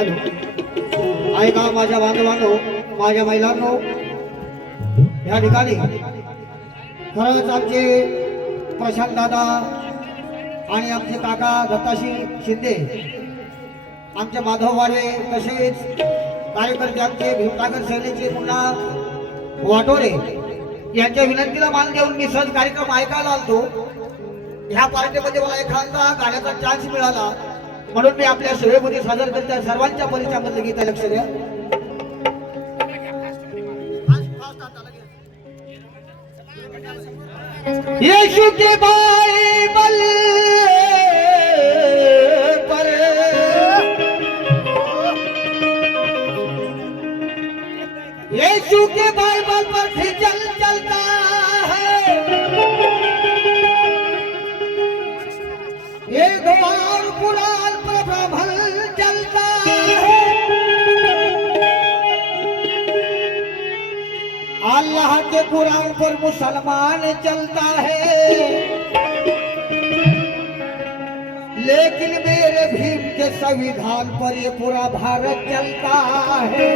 Hello ऐका माझ्या बांधवांनो, माझ्या महिलांनो, या ठिकाणी खरंच आमचे प्रशांत दादा आणि आमचे काका दत्ताशी शिंदे, आमचे माधव वारे, तसेच कार्यकर्ते आमचे भीमसागर सेनेचे पुन्हा वाटोरे यांच्या विनंतीला मान देऊन मी सहज कार्यक्रम ऐकायला आलतो. ह्या पार्टीमध्ये मला एखादा गाण्याचा चान्स मिळाला म्हणून मी आपल्या सेवेमध्ये सादर करता सर्वांच्या परिचयामध्ये गीत लक्ष द्या. यीशु के बाइबल पर यीशु के बाइबल पर भी चलता है एक और कुरान पर भ्रमण चलता है. अल्लाह के कुरान पर मुसलमान चलता है, लेकिन मेरे भीम के संविधान पर ये पूरा भारत चलता है.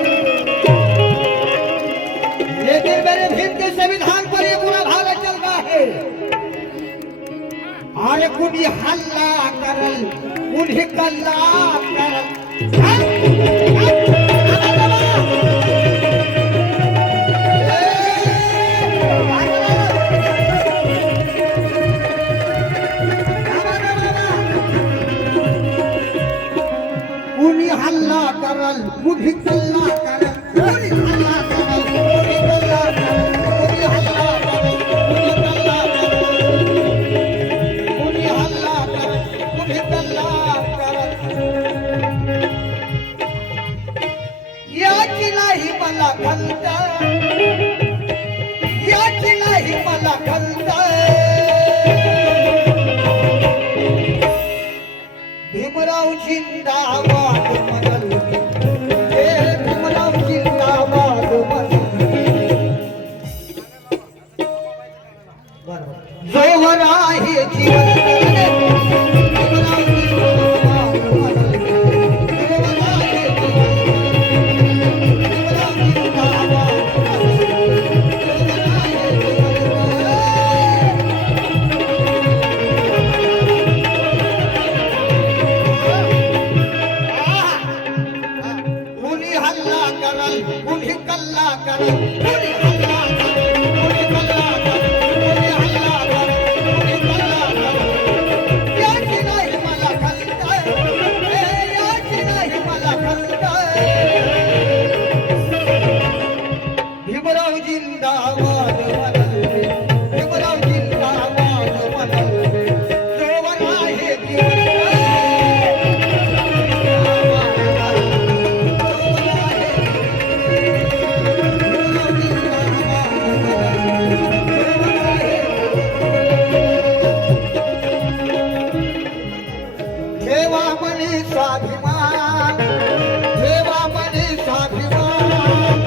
लेकिन मेरे भीम के संविधान पर ये पूरा भारत चलता है. अरे कुणी हल्ला करल, कुणी कल्ला करल, कुणी हल्ला करल, कुणी कल्ला करल, कुणी हल्ला करल, कुणी कल्ला करल, कुणी हल्ला करल, कुणी कल्ला करल, कुणी हल्ला करल, कुणी कल्ला करल. याची नाही मला खंत, याची नाही मला खंत. भीमराव जिंदाबाद म्हणल, हे भीमराव जिंदाबाद म्हणल. जोवर आहे जीवन भीमराव जिंदाबाद म्हणल, जोवर आहे जीवन भीमराव जिंदाबाद म्हणल, जोवर आहे कुणी हल्ला करल, कुणी कल्ला करल, कुणी हल्ला करल, कुणी कल्ला करल, कुणी हल्ला करल, कुणी कल्ला करल. याची नाही मला खंत, याची नाही मला खंत. भीमराव जिंदाबाद म्हणल, भीमराव जिंदाबाद म्हणल, जोवर आहे जीवन ठेवा मनी स्वाभिमान, ठेवा मनी स्वाभिमान.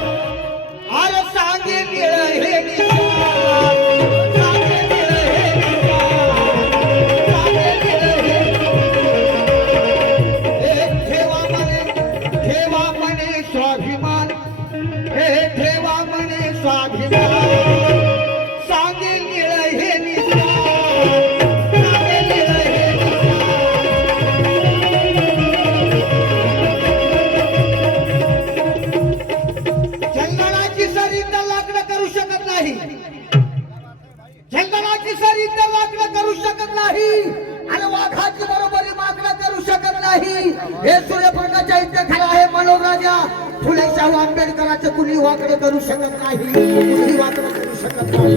अरे सांगे निळ हे निशान, सांगे निळ हे निशान, सांगे निळ हे निशान. ठेवा मनी स्वाभिमान, हे ठेवा मनी स्वाभिमान. सांगे निळ हे निशान, सांगे निळ हे निशान. चंदनाची सरी तर लाकडं करू शकत नाही, चंदनाची सरी तर लाकडं करू शकत नाही, आणि वाघाची बरोबरी माकडं करू शकत नाही. हे सूर्यप्रकाशच्या इतके खरं आहे. मनोज राजा फुले शाहू आंबेडकरांचं कुणी वाकडं करू शकत नाही, कुणी वाकडं करू शकत नाही.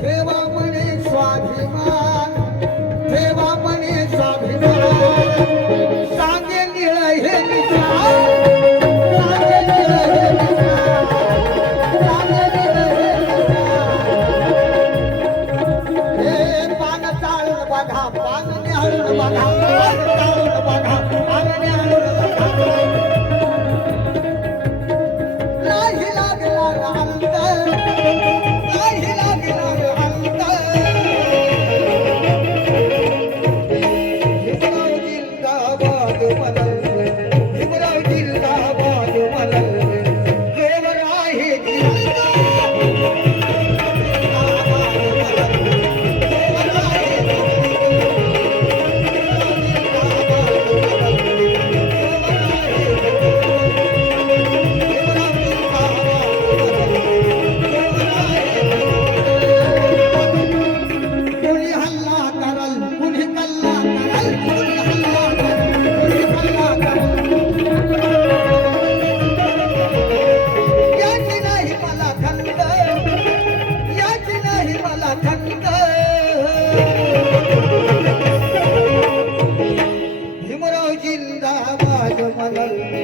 ठेवा म्हणे स्वाभिमान, ठेवा म्हणे स्वाभिमान. सांगे निळ हे निशान, सांगे निळ हे निशान, सांगे निळ हे निशान. हे पान चाळून बघा, पान न्याहाळून बघा, पान चाळून बघा, पान न्याहाळून बघा. नाही लागला अंतर, नाही लागला मन